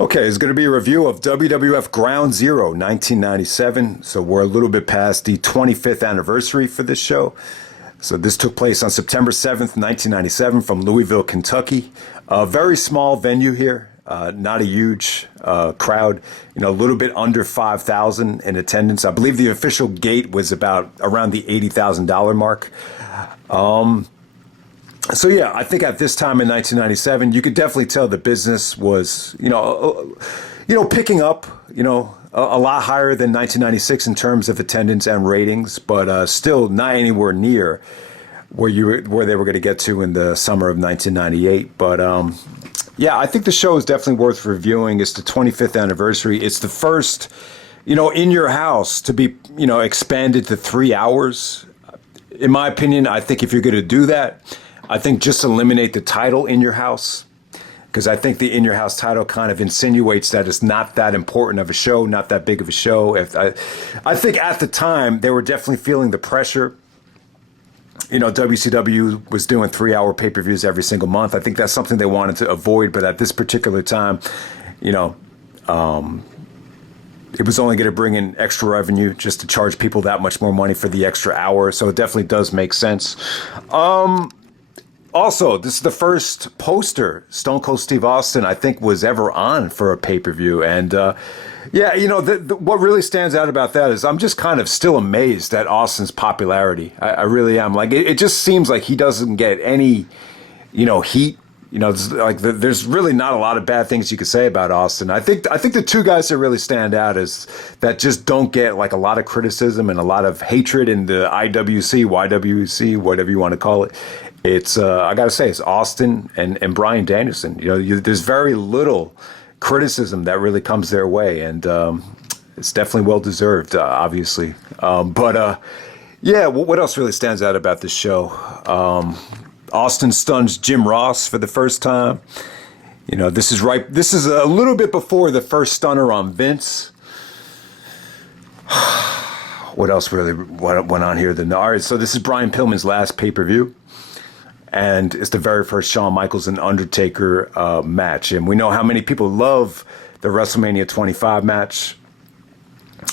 Okay, it's going to be a review of WWF Ground Zero 1997. So we're a little bit past the 25th anniversary for this show. So this took place on September 7th, 1997 from Louisville, Kentucky. A very small venue here, not a huge crowd, a little bit under 5,000 in attendance. I believe the official gate was about around the $80,000 mark. So yeah, I think at this time in 1997, you could definitely tell the business was, picking up, a lot higher than 1996 in terms of attendance and ratings, but still not anywhere near where they were going to get to in the summer of 1998. But yeah, I think the show is definitely worth reviewing. It's the 25th anniversary. It's the first, in your house to be, expanded to 3 hours. In my opinion, I think if you're going to do that, I think just eliminate the title In Your House, because I think the In Your House title kind of insinuates that it's not that important of a show, not that big of a show. I think at the time they were definitely feeling the pressure. WCW was doing 3-hour pay-per-views every single month. I think that's something they wanted to avoid, but at this particular time, it was only going to bring in extra revenue just to charge people that much more money for the extra hour. So it definitely does make sense. Also, this is the first poster Stone Cold Steve Austin, I think, was ever on for a pay-per-view. And, what really stands out about that is I'm just kind of still amazed at Austin's popularity. I really am. Like, it just seems like he doesn't get any, heat. There's really not a lot of bad things you could say about Austin. I think the two guys that really stand out is that just don't get like a lot of criticism and a lot of hatred in the IWC, YWC, whatever you want to call it. It's I gotta say, it's Austin and Bryan Danielson. There's very little criticism that really comes their way, and it's definitely well deserved, obviously. Yeah, what else really stands out about this show? Austin stuns Jim Ross for the first time. This is a little bit before the first stunner on Vince. What else really went on here? All right, so this is Brian Pillman's last pay-per-view. And it's the very first Shawn Michaels and Undertaker match. And we know how many people love the WrestleMania 25 match.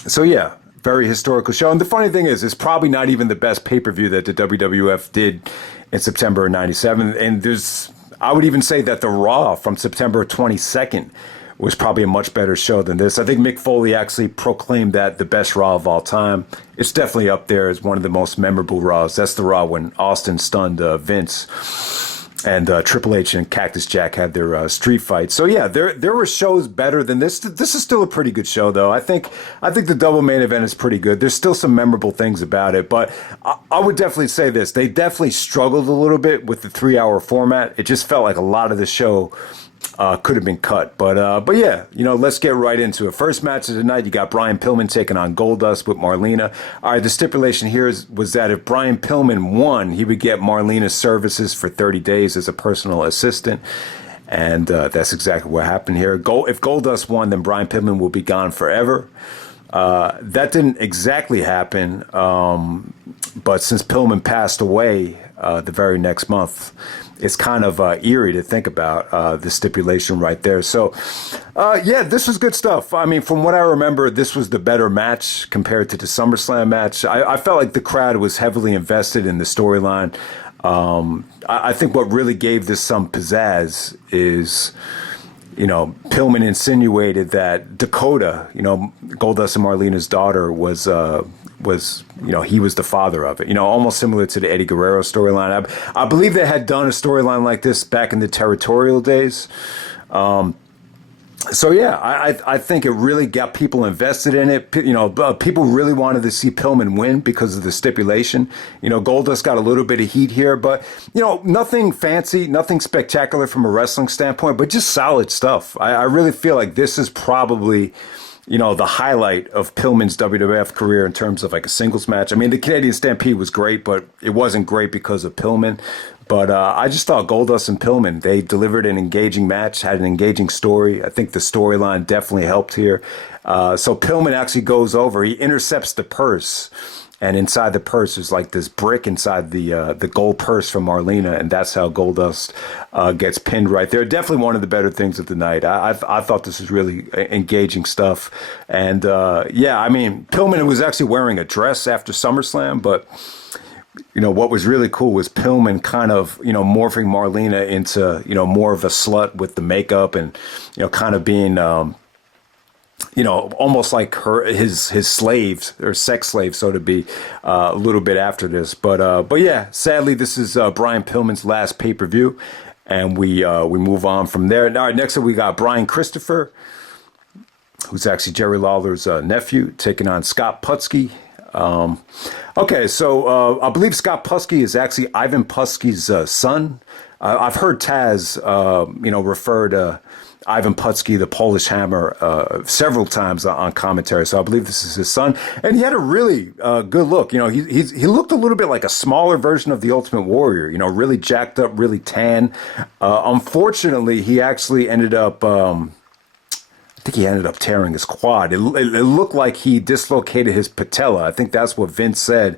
So yeah, very historical show. And the funny thing is, it's probably not even the best pay-per-view that the WWF did in September of 97. And I would even say that the Raw from September 22nd was probably a much better show than this. I think Mick Foley actually proclaimed that the best Raw of all time. It's definitely up there as one of the most memorable Raws. That's the Raw when Austin stunned Vince and Triple H and Cactus Jack had their street fight. So yeah, there were shows better than this. This is still a pretty good show, though. I think the double main event is pretty good. There's still some memorable things about it, but I would definitely say this: they definitely struggled a little bit with the 3-hour format. It just felt like a lot of the show could have been cut, but yeah, let's get right into it. First match of the night, you got Brian Pillman taking on Goldust with Marlena. All right, the stipulation here was that if Brian Pillman won, he would get Marlena's services for 30 days as a personal assistant, and that's exactly what happened here. If Goldust won, then Brian Pillman will be gone forever. That didn't exactly happen, but since Pillman passed away the very next month, it's kind of eerie to think about the stipulation right there. So, yeah, this was good stuff. I mean, from what I remember, this was the better match compared to the SummerSlam match. I felt like the crowd was heavily invested in the storyline. I think what really gave this some pizzazz is, Pillman insinuated that Dakota, Goldust and Marlena's daughter, was he was the father of it, almost similar to the Eddie Guerrero storyline. I believe they had done a storyline like this back in the territorial days. So yeah, I think it really got people invested in it. People really wanted to see Pillman win because of the stipulation. Goldust got a little bit of heat here, but nothing fancy, nothing spectacular from a wrestling standpoint, but just solid stuff. I really feel like this is probably the highlight of Pillman's WWF career in terms of like a singles match. I mean, the Canadian Stampede was great, but it wasn't great because of Pillman. But I just thought Goldust and Pillman, they delivered an engaging match, had an engaging story. I think the storyline definitely helped here. So Pillman actually goes over. He intercepts the purse And inside the purse is like this brick inside the gold purse from Marlena, and that's how Goldust gets pinned right there. Definitely one of the better things of the night. I thought this was really engaging stuff. And yeah, I mean, Pillman was actually wearing a dress after SummerSlam, but what was really cool was Pillman kind of, morphing Marlena into, more of a slut with the makeup and, kind of being, almost like his slaves or sex slaves, so to be, a little bit after this. But yeah, sadly, this is Brian Pillman's last pay-per-view, and we move on from there. All right, next up we got Brian Christopher, who's actually Jerry Lawler's nephew, taking on Scott Putski. Okay, so I believe Scott Putski is actually Ivan Putski's son. I've heard Taz, refer to Ivan Putski, the Polish Hammer, several times on commentary. So I believe this is his son, and he had a really good look. He looked a little bit like a smaller version of the Ultimate Warrior. Really jacked up, really tan. Unfortunately, he actually ended up. I think he ended up tearing his quad. It looked like he dislocated his patella. I think that's what Vince said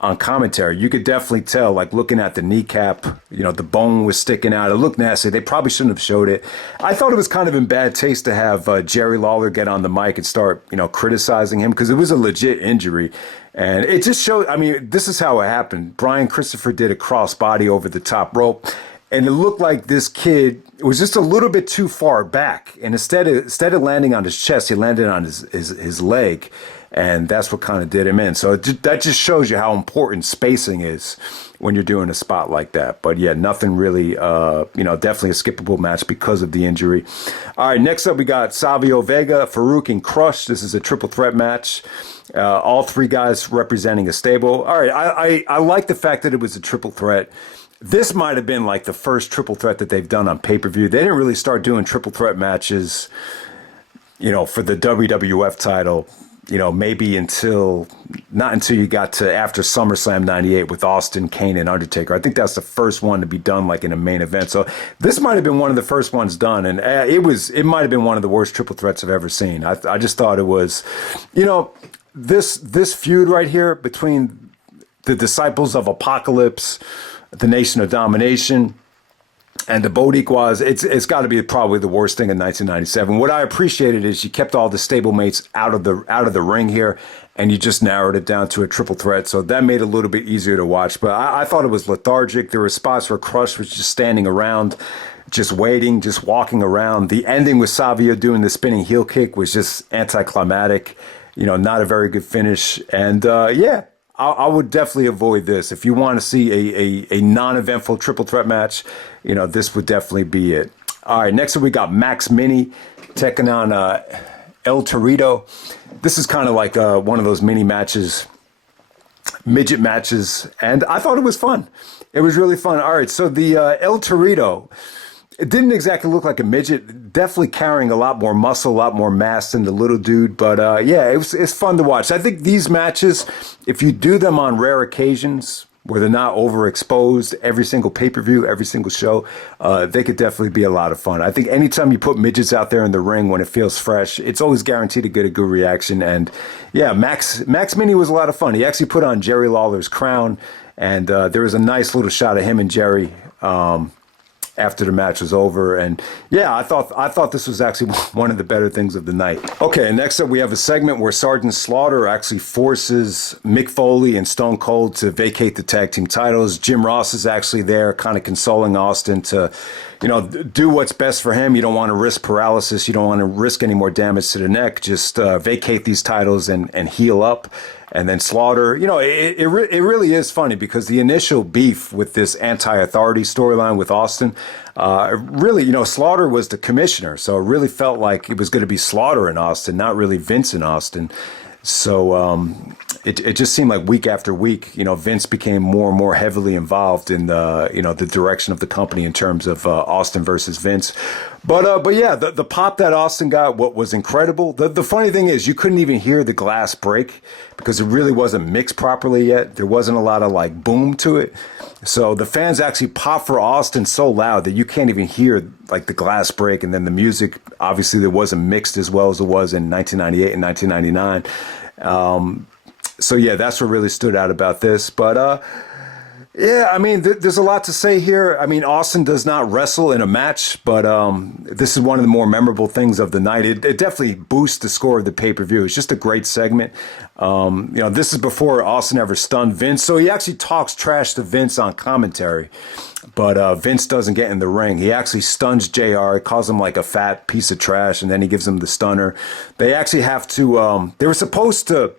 on commentary. You could definitely tell, like looking at the kneecap, the bone was sticking out. It looked nasty. They probably shouldn't have showed it. I thought it was kind of in bad taste to have Jerry Lawler get on the mic and start, criticizing him, because it was a legit injury. And it just showed, I mean, this is how it happened. Brian Christopher did a crossbody over the top rope, and it looked like this kid was just a little bit too far back. And instead of landing on his chest, he landed on his leg. And that's what kind of did him in. So that just shows you how important spacing is when you're doing a spot like that. But yeah, nothing really, definitely a skippable match because of the injury. All right, next up we got Savio, Vega, Farooq, and Crush. This is a triple threat match. All three guys representing a stable. All right, I like the fact that it was a triple threat. This might have been like the first triple threat that they've done on pay-per-view. They didn't really start doing triple threat matches, for the WWF title, maybe not until you got to after SummerSlam 98 with Austin, Kane, and Undertaker. I think that's the first one to be done like in a main event. So this might have been one of the first ones done. And it might have been one of the worst triple threats I've ever seen. I just thought it was, this feud right here between the Disciples of Apocalypse, the Nation of Domination, and the Bodiquas, it's got to be probably the worst thing in 1997. What I appreciated is you kept all the stablemates out of the ring here, and you just narrowed it down to a triple threat. So that made it a little bit easier to watch. But I thought it was lethargic. There were spots where Crush was just standing around, just waiting, just walking around. The ending with Savio doing the spinning heel kick was just anticlimactic. Not a very good finish. And yeah. I would definitely avoid this. If you want to see a non-eventful triple threat match, this would definitely be it. All right, next up we got Max Mini taking on El Torito. This is kind of like one of those mini matches, midget matches, and I thought it was fun. It was really fun. All right, so the El Torito, it didn't exactly look like a midget, definitely carrying a lot more muscle, a lot more mass than the little dude. But yeah, it's fun to watch. I think these matches, if you do them on rare occasions where they're not overexposed every single pay-per-view, every single show, they could definitely be a lot of fun. I think anytime you put midgets out there in the ring when it feels fresh, it's always guaranteed to get a good reaction. And yeah, Max Mini was a lot of fun. He actually put on Jerry Lawler's crown, and there was a nice little shot of him and Jerry after the match was over. And yeah, I thought this was actually one of the better things of the night. Okay, next up we have a segment where Sergeant Slaughter actually forces Mick Foley and Stone Cold to vacate the tag team titles. Jim Ross is actually there kind of consoling Austin to, do what's best for him. You don't want to risk paralysis. You don't want to risk any more damage to the neck. Just vacate these titles and heal up. And then Slaughter, it really is funny because the initial beef with this anti-authority storyline with Austin, really, Slaughter was the commissioner. So it really felt like it was going to be Slaughter in Austin, not really Vince in Austin. So it just seemed like week after week, Vince became more and more heavily involved in the direction of the company in terms of Austin versus Vince. But yeah, the pop that Austin got, what was incredible. The funny thing is you couldn't even hear the glass break because it really wasn't mixed properly yet. There wasn't a lot of like boom to it. So the fans actually pop for Austin so loud that you can't even hear like the glass break. And then the music, obviously, there wasn't mixed as well as it was in 1998 and 1999. So yeah, that's what really stood out about this. But yeah, I mean, there's a lot to say here. I mean, Austin does not wrestle in a match, but this is one of the more memorable things of the night. It definitely boosts the score of the pay-per-view. It's just a great segment. This is before Austin ever stunned Vince, so he actually talks trash to Vince on commentary. But Vince doesn't get in the ring. He actually stuns JR, calls him like a fat piece of trash, and then he gives him the stunner. They actually have to, they were supposed to,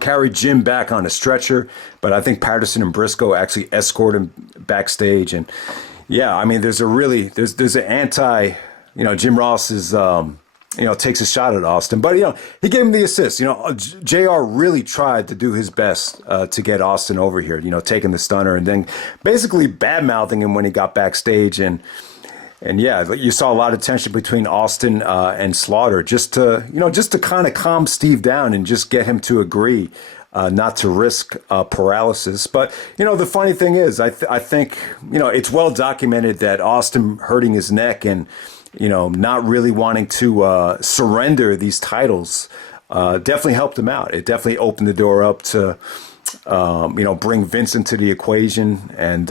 carry Jim back on a stretcher, but I think Patterson and Briscoe actually escort him backstage. And yeah, I mean, there's an anti, Jim Ross is, takes a shot at Austin, but he gave him the assist. JR really tried to do his best to get Austin over here, taking the stunner and then basically bad mouthing him when he got backstage. And yeah, you saw a lot of tension between Austin and Slaughter, just to kind of calm Steve down and just get him to agree not to risk paralysis. But the funny thing is, I think it's well documented that Austin hurting his neck and not really wanting to surrender these titles definitely helped him out. It definitely opened the door up to bring Vince into the equation and.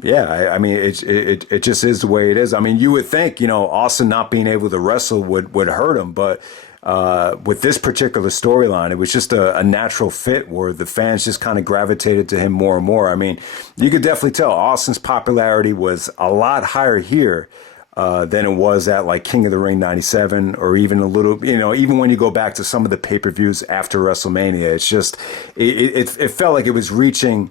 Yeah, I mean, it just is the way it is. I mean, you would think, Austin not being able to wrestle would hurt him, but with this particular storyline, it was just a natural fit where the fans just kind of gravitated to him more and more. I mean, you could definitely tell Austin's popularity was a lot higher here than it was at like King of the Ring 97 or even a little, even when you go back to some of the pay-per-views after WrestleMania. It's just, it felt like it was reaching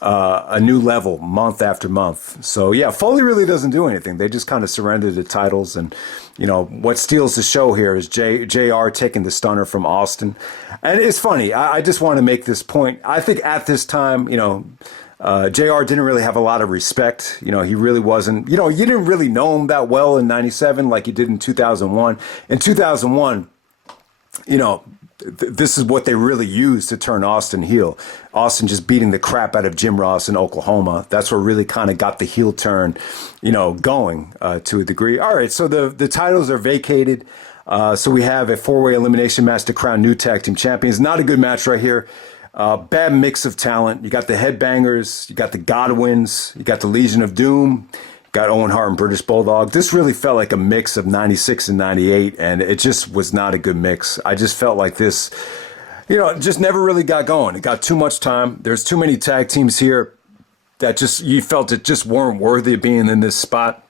a new level month after month. So yeah, Foley really doesn't do anything. They just kind of surrender the titles. And, what steals the show here is JR taking the stunner from Austin. And it's funny. I just want to make this point. I think at this time, JR didn't really have a lot of respect. He really wasn't, you didn't really know him that well in 97 like you did in 2001. In 2001, this is what they really used to turn Austin heel. Austin just beating the crap out of Jim Ross in Oklahoma. That's what really kind of got the heel turn, going to a degree. All right, so the titles are vacated. So we have a 4-way elimination match to crown new tag team champions. Not a good match right here. Bad mix of talent. You got the Headbangers, you got the Godwinns, you got the Legion of Doom. Got Owen, Hart, and British Bulldog. This really felt like a mix of 96 and 98, and it just was not a good mix. I just felt like this, just never really got going. It got too much time. There's too many tag teams here that you felt it just weren't worthy of being in this spot.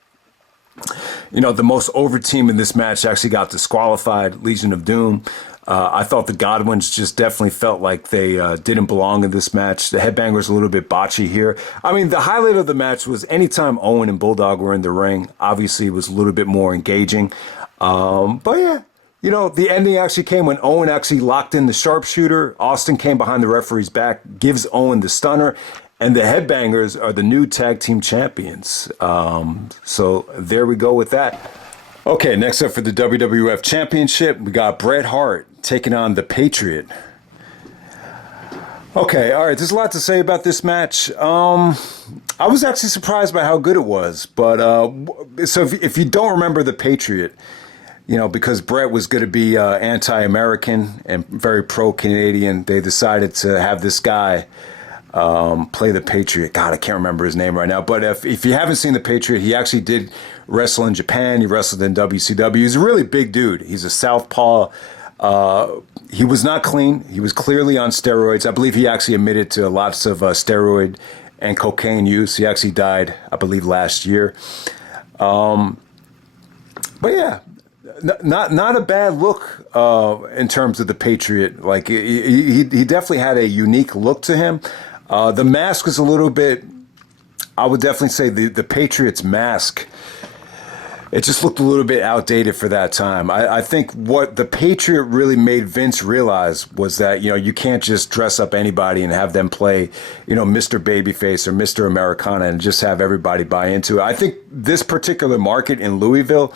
The most over team in this match actually got disqualified, Legion of Doom. I thought the Godwinns just definitely felt like they didn't belong in this match. The Headbangers a little bit botchy here. I mean, the highlight of the match was anytime Owen and Bulldog were in the ring. Obviously, it was a little bit more engaging. But yeah, the ending actually came when Owen actually locked in the sharpshooter. Austin came behind the referee's back, gives Owen the stunner. And the Headbangers are the new tag team champions. So there we go with that. Okay, next up for the WWF Championship, we got Bret Hart taking on the Patriot. Okay, all right, there's a lot to say about this match. I was actually surprised by how good it was. But so if you don't remember the Patriot, because Bret was going to be anti-American and very pro-Canadian, they decided to have this guy play the Patriot. God, I can't remember his name right now. But if you haven't seen the Patriot, he actually did wrestle in Japan. He wrestled in WCW. He's a really big dude. He's a southpaw. He was not clean. He was clearly on steroids. I believe he actually admitted to lots of steroid and cocaine use. He actually died, I believe, last year. But yeah, not a bad look in terms of the Patriot. Like he definitely had a unique look to him. The mask was a little bit. I would definitely say the Patriot's mask. It just looked a little bit outdated for that time. I think what the Patriot really made Vince realize was that, you can't just dress up anybody and have them play, Mr. Babyface or Mr. Americana and just have everybody buy into it. I think this particular market in Louisville,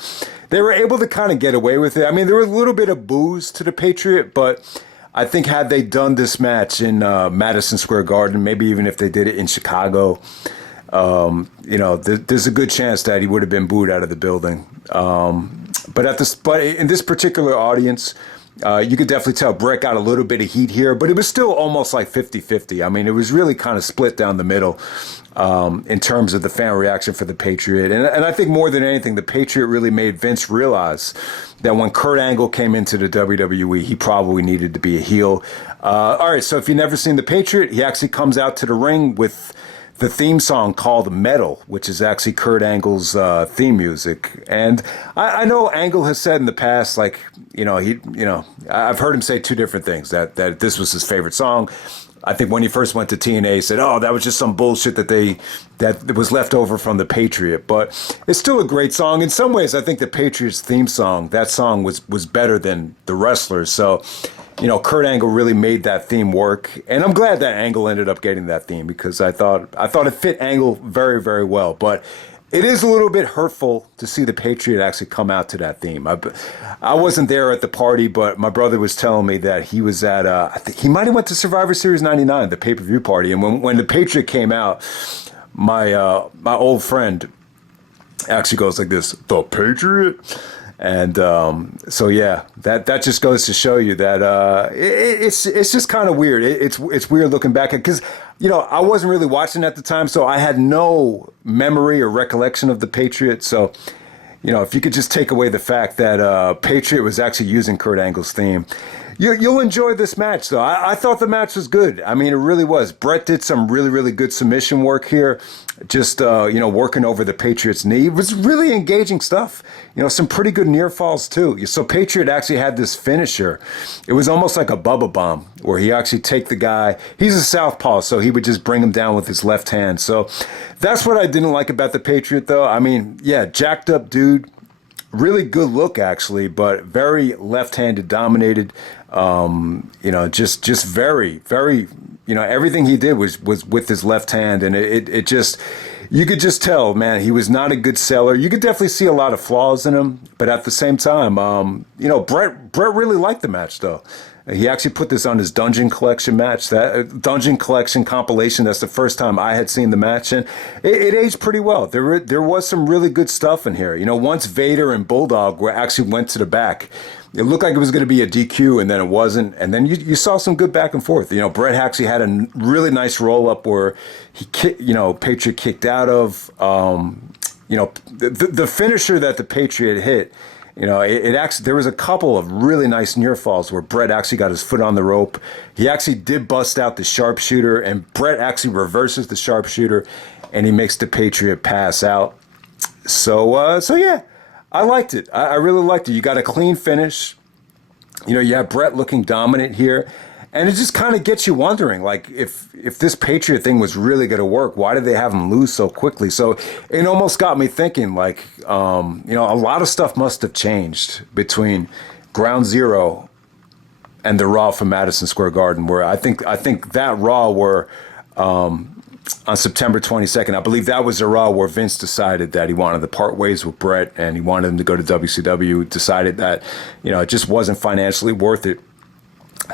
they were able to kind of get away with it. I mean, there was a little bit of booze to the Patriot, but I think had they done this match in Madison Square Garden, maybe even if they did it in Chicago, there's a good chance that he would have been booed out of the building. But in this particular audience, You could definitely tell Bret got a little bit of heat here, but it was still almost like 50-50. I mean, it was really kind of split down the middle in terms of the fan reaction for the Patriot. And I think more than anything, the Patriot really made Vince realize that when Kurt Angle came into the WWE, he probably needed to be a heel. All right, so if you've never seen the Patriot, he actually comes out to the ring with the theme song called Metal, which is actually Kurt Angle's theme music. And I know Angle has said in the past, like, I've heard him say two different things, that this was his favorite song. I think when he first went to TNA, he said, oh, that was just some bullshit that was left over from the Patriot. But it's still a great song. In some ways, I think the Patriot's theme song, that song was better than the wrestlers. So, Kurt Angle really made that theme work, and I'm glad that Angle ended up getting that theme because I thought it fit Angle very, very well. But it is a little bit hurtful to see the Patriot actually come out to that theme. I wasn't there at the party, but my brother was telling me that he was at I think he might have went to Survivor Series '99, the pay-per-view party, and when the Patriot came out, my old friend actually goes like this, "The Patriot." And so yeah, that just goes to show you that it's just kind of weird. It's weird looking back at, because I wasn't really watching at the time, so I had no memory or recollection of the Patriot. So if you could just take away the fact that Patriot was actually using Kurt Angle's theme, you'll enjoy this match, though. I thought the match was good. I mean, it really was. Bret did some really, really good submission work here, just, working over the Patriot's knee. It was really engaging stuff. Some pretty good near falls, too. So Patriot actually had this finisher. It was almost like a Bubba Bomb, where he actually take the guy. He's a southpaw, so he would just bring him down with his left hand. So that's what I didn't like about the Patriot, though. I mean, yeah, jacked up dude. Really good look, actually, but very left-handed dominated. Just very, very, everything he did was with his left hand, and it just, you could just tell, man, he was not a good seller. You could definitely see a lot of flaws in him, but at the same time, Bret really liked the match, though. He actually put this on his Dungeon Collection match, that Dungeon Collection compilation. That's the first time I had seen the match, and it aged pretty well. There was some really good stuff in here. Once Vader and Bulldog actually went to the back, it looked like it was going to be a DQ, and then it wasn't. And then you saw some good back and forth. Bret actually had a really nice roll up where Patriot kicked out of. The finisher that the Patriot hit. It actually, there was a couple of really nice near falls where Bret actually got his foot on the rope. He actually did bust out the sharpshooter, and Bret actually reverses the sharpshooter, and he makes the Patriot pass out. So yeah, I liked it. I really liked it. You got a clean finish. You have Bret looking dominant here. And it just kind of gets you wondering, like, if this Patriot thing was really going to work, why did they have him lose so quickly? So it almost got me thinking, like, a lot of stuff must have changed between Ground Zero and the Raw from Madison Square Garden, where I think that Raw were on September 22nd. I believe that was the Raw where Vince decided that he wanted to part ways with Bret and he wanted him to go to WCW. Decided that, it just wasn't financially worth it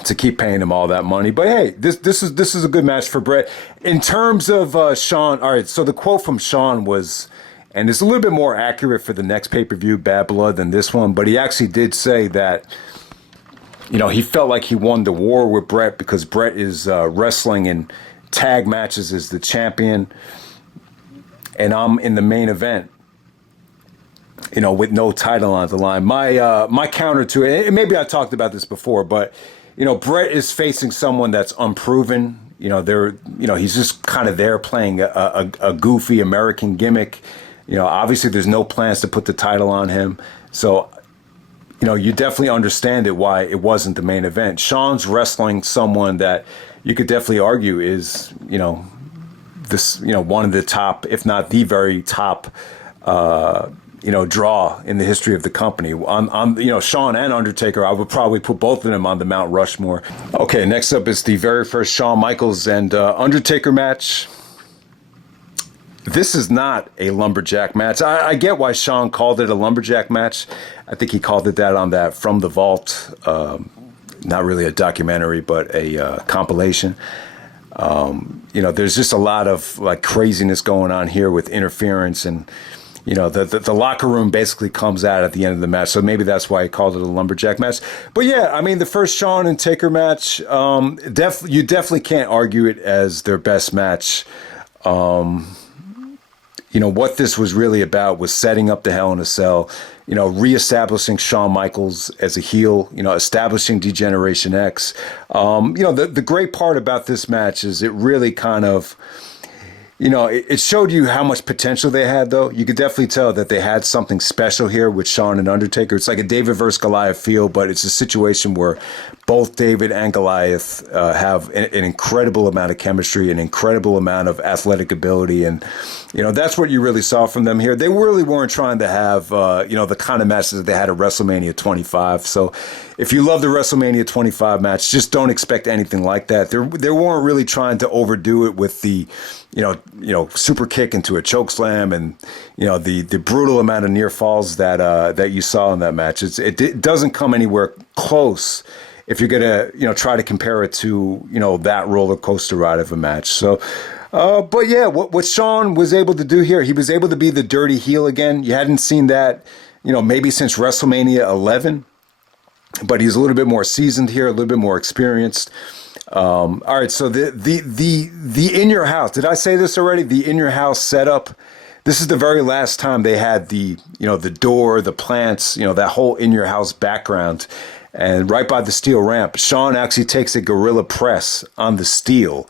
to keep paying him all that money. But hey, this is a good match for Bret. In terms of Shawn, all right, so the quote from Shawn was, and it's a little bit more accurate for the next pay-per-view, Bad Blood, than this one, but he actually did say that, he felt like he won the war with Bret because Bret is wrestling in tag matches as the champion, and I'm in the main event, with no title on the line. My counter to it, and maybe I talked about this before, but Bret is facing someone that's unproven. He's just kind of there playing a goofy American gimmick. Obviously there's no plans to put the title on him. So, you definitely understand it why it wasn't the main event. Shawn's wrestling someone that you could definitely argue is, this, one of the top, if not the very top, draw in the history of the company. On Shawn and Undertaker, I would probably put both of them on the Mount Rushmore. Okay, next up is the very first Shawn Michaels and Undertaker match. This is not a lumberjack match. I get why Shawn called it a lumberjack match. I think he called it that on that From the Vault, not really a documentary, but a compilation. There's just a lot of like craziness going on here with interference and the locker room basically comes out at the end of the match. So maybe that's why he called it a lumberjack match. But yeah, I mean, the first Shawn and Taker match, you definitely can't argue it as their best match. What this was really about was setting up the Hell in a Cell, reestablishing Shawn Michaels as a heel, establishing Degeneration X. The great part about this match is it really kind of, it showed you how much potential they had, though. You could definitely tell that they had something special here with Shawn and Undertaker. It's like a David versus Goliath feel, but it's a situation where both David and Goliath have an incredible amount of chemistry, an incredible amount of athletic ability. And, that's what you really saw from them here. They really weren't trying to have, the kind of matches that they had at WrestleMania 25. So if you love the WrestleMania 25 match, just don't expect anything like that. They weren't really trying to overdo it with the, super kick into a choke slam and, the brutal amount of near falls that you saw in that match. It doesn't come anywhere close if you're going to, try to compare it to, that roller coaster ride of a match. So, but yeah, what Shawn was able to do here, he was able to be the dirty heel again. You hadn't seen that, maybe since WrestleMania 11, but he's a little bit more seasoned here, a little bit more experienced. All right, so the in your house. Did I say this already? The in your house setup. This is the very last time they had the door, the plants, that whole in your house background, and right by the steel ramp, Shawn actually takes a gorilla press on the steel.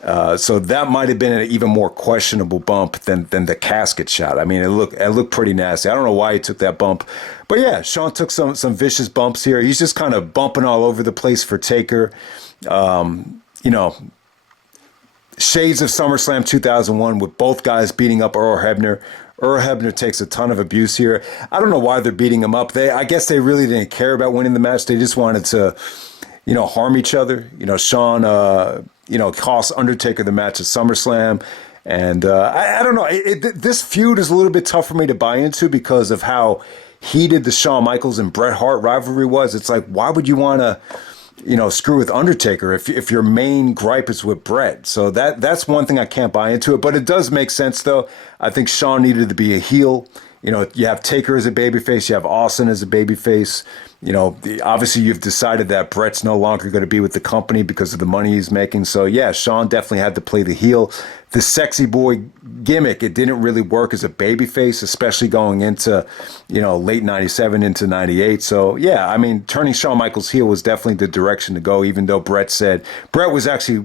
So that might have been an even more questionable bump than the casket shot. I mean, it looked pretty nasty. I don't know why he took that bump, but yeah, Shawn took some vicious bumps here. He's just kind of bumping all over the place for Taker. Shades of SummerSlam 2001 with both guys beating up Earl Hebner. Earl Hebner takes a ton of abuse here. I don't know why they're beating him up. I guess they really didn't care about winning the match. They just wanted to, harm each other. Shawn, cost Undertaker the match at SummerSlam. And I don't know. This feud is a little bit tough for me to buy into because of how heated the Shawn Michaels and Bret Hart rivalry was. It's like, why would you want to, screw with Undertaker if your main gripe is with Bret? So that's one thing I can't buy into it. But it does make sense, though. I think Shawn needed to be a heel. You have Taker as a babyface. You have Austin as a babyface. Obviously you've decided that Bret's no longer going to be with the company because of the money he's making. So yeah, Shawn definitely had to play the heel. The sexy boy gimmick, it didn't really work as a babyface, especially going into, late 97 into 98. So yeah, I mean, turning Shawn Michaels heel was definitely the direction to go, even though Bret was actually,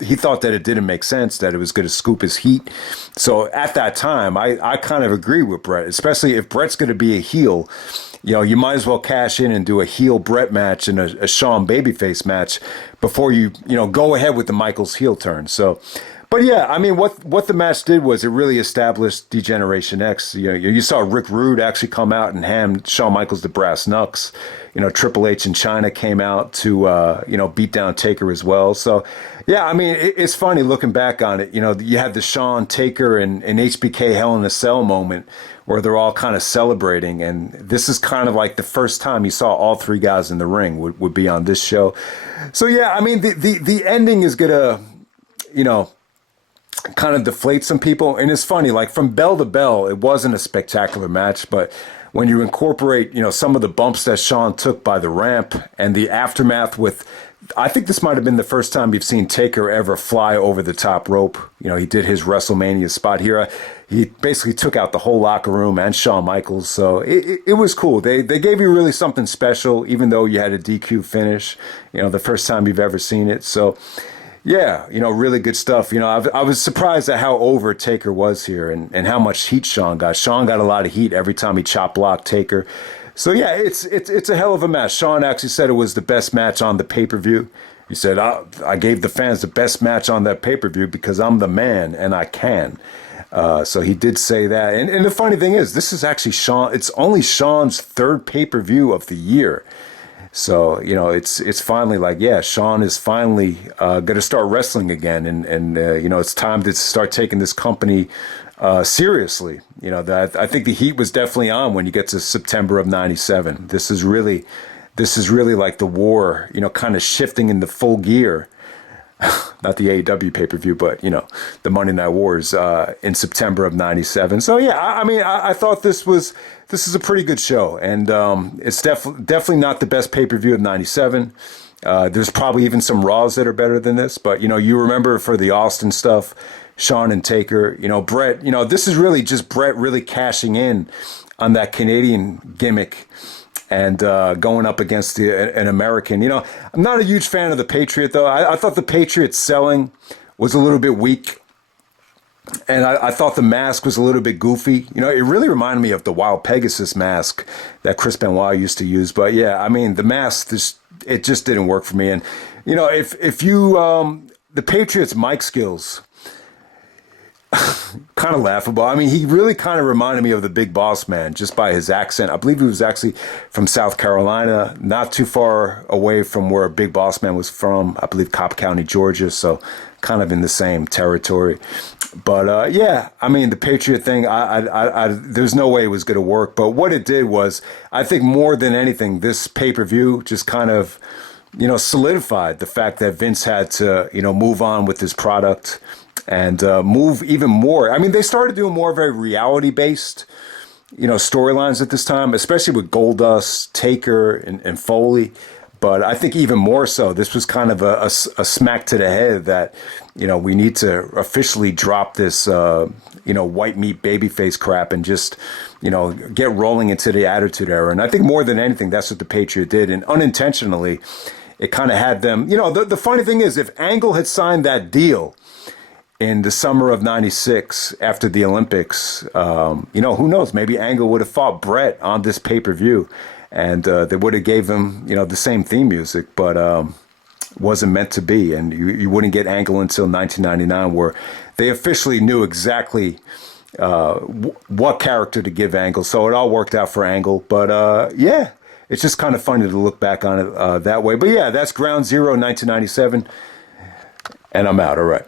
he thought that it didn't make sense, that it was going to scoop his heat. So at that time, I kind of agree with Bret, especially if Bret's going to be a heel. You might as well cash in and do a heel Bret match and a Shawn babyface match before you go ahead with the Michaels heel turn. So, but yeah, I mean, what the match did was it really established Degeneration X. You saw Rick Rude actually come out and hand Shawn Michaels the brass knucks. Triple H and China came out to beat down Taker as well. So, yeah, I mean, it's funny looking back on it. You had the Shawn, Taker, and HBK Hell in a Cell moment where they're all kind of celebrating. And this is kind of like the first time you saw all three guys in the ring would be on this show. So, yeah, I mean, the ending is going to, kind of deflate some people. And it's funny, like from bell to bell, it wasn't a spectacular match. But when you incorporate, some of the bumps that Shawn took by the ramp and the aftermath with, I think this might have been the first time you've seen Taker ever fly over the top rope. He did his WrestleMania spot here. He basically took out the whole locker room and Shawn Michaels. So it was cool. They gave you really something special, even though you had a DQ finish, the first time you've ever seen it. So yeah, really good stuff. I was surprised at how over Taker was here and how much heat Shawn got. Shawn got a lot of heat every time he chop blocked Taker. So yeah, it's a hell of a match. Shawn actually said it was the best match on the pay-per-view. He said, I gave the fans the best match on that pay-per-view because I'm the man and I can. So he did say that. And the funny thing is, this is actually Shawn. It's only Shawn's third pay-per-view of the year. So, it's finally like, yeah, Shawn is finally going to start wrestling again. And it's time to start taking this company seriously. I think the heat was definitely on when you get to September of 97. This is really like the war, kind of shifting into full gear. not the AEW pay-per-view, but, the Monday Night Wars in September of 97. So, yeah, I thought this is a pretty good show. And it's definitely not the best pay-per-view of 97. There's probably even some Raws that are better than this. But, you remember for the Austin stuff, Shawn and Taker, Bret, this is really just Bret really cashing in on that Canadian gimmick and going up against an American. I'm not a huge fan of the Patriot, though. I thought the Patriot selling was a little bit weak. And I thought the mask was a little bit goofy. It really reminded me of the Wild Pegasus mask that Chris Benoit used to use. But, yeah, the mask, it just didn't work for me. And, if you, the Patriot's mic skills, kind of laughable. He really kind of reminded me of the Big Boss Man just by his accent. I believe he was actually from South Carolina, not too far away from where Big Boss Man was from. I believe Cobb County, Georgia. So kind of in the same territory. But yeah, the Patriot thing, there's no way it was going to work. But what it did was, I think more than anything, this pay-per-view just kind of, solidified the fact that Vince had to, move on with his product and move even more. They started doing more very reality-based, storylines at this time, especially with Goldust, Taker, and Foley. But I think even more so, this was kind of a smack to the head that, we need to officially drop this, white meat babyface crap and just, get rolling into the Attitude Era. And I think more than anything, that's what the Patriot did. And unintentionally, it kind of had them, the funny thing is, if Angle had signed that deal in the summer of 96 after the Olympics, who knows, maybe Angle would have fought Bret on this pay-per-view. And they would have gave him, the same theme music, but wasn't meant to be. And you wouldn't get Angle until 1999, where they officially knew exactly what character to give Angle. So it all worked out for Angle. But yeah, it's just kind of funny to look back on it that way. But yeah, that's Ground Zero, 1997. And I'm out. All right.